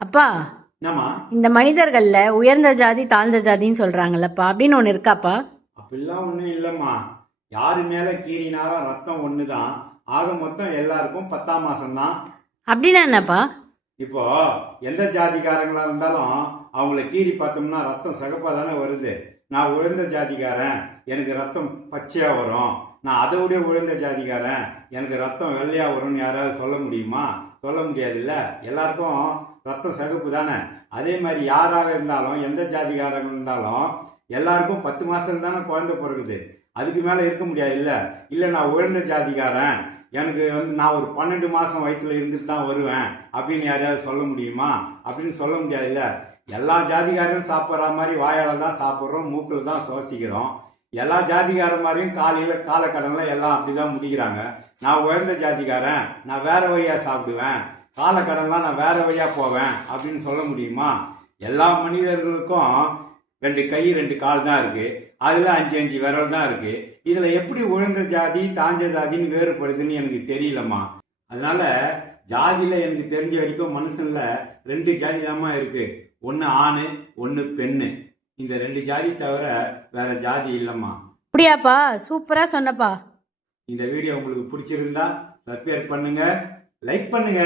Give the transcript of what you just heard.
அப்பா, என்னம்மா? இந்த மனிதர்கள்ல உயர்ந்த ஜாதி தாழ்ந்த ஜாதின்னு சொல்றாங்கல்லப்பா, அப்படின்னு ஒன்று இருக்காப்பா? அப்படிலாம் ஒன்றும் இல்லைம்மா. யாரு மேல கீறினாலும் ரத்தம் ஒன்று தான். ஆக மொத்தம் எல்லாருக்கும் 10ஆம் மாசம்தான். அப்படின்னா என்னப்பா? இப்போ எந்த ஜாதிக்காரங்களா இருந்தாலும் அவங்கள கீறி பார்த்தோம்னா ரத்தம் சிகப்பா தானே வருது. நான் உயர்ந்த ஜாதிக்காரன், எனக்கு ரத்தம் பச்சையா வரும். நான் அதை விட உயர்ந்த ஜாதிக்காரன், எனக்கு ரத்தம் வெள்ளையா வரும்னு யாராவது சொல்ல முடியுமா? சொல்ல முடியாதுல்ல. எல்லாருக்கும் ரத்தம் சிகப்பு தானே. அதே மாதிரி யாராக இருந்தாலும் எந்த ஜாதிக்காரங்க இருந்தாலும் எல்லாருக்கும் 10 மாசத்துல தானே குழந்தை பிறகுது. அதுக்கு மேல இருக்க முடியாது இல்ல. இல்ல நான் உயர்ந்த ஜாதிக்காரன், எனக்கு நான் ஒரு 12 மாசம் வயிற்றுல இருந்துட்டு தான் வருவேன் அப்படின்னு யாரையாவது சொல்ல முடியுமா? அப்படின்னு சொல்ல முடியாது இல்ல. எல்லா ஜாதிக்காரரும் சாப்பிட்ற மாதிரி வாயால தான் சாப்பிட்றோம், மூக்கில் தான் சுவாசிக்கிறோம். எல்லா ஜாதிக்கார மாதிரியும் காலையில காலக்கடன்ல எல்லாம் அப்படிதான் முடிக்கிறாங்க. நான் உயர்ந்த ஜாதிக்காரன், நான் வேற வழியா சாப்பிடுவேன், காலக்கடன்லாம் நான் வேற வழியா போவேன் அப்படின்னு சொல்ல முடியுமா? எல்லா மனிதர்களுக்கும் 2 கை 2 கால் தான் இருக்கு. அதுல 5 விரல் தான் இருக்கு. இதுல எப்படி உயர்ந்த ஜாதி தாழ்ந்த ஜாதின்னு வேறுபடுதுன்னு எனக்கு தெரியலம்மா. அதனால ஜாதியில எனக்கு தெரிஞ்ச வரைக்கும் மனுஷன்ல 2 ஜாதி தாம்மா இருக்கு. ஒன்னு ஆணு, ஒன்னு பெண்ணு. இந்த 2 ஜாதி தவிர வேற ஜாதி இல்லம்மா. அப்படியாப்பா? சூப்பரா சொன்னப்பா. இந்த வீடியோ உங்களுக்கு பிடிச்சிருந்தா சப்ஸ்கிரைப் பண்ணுங்க, லைக் பண்ணுங்க.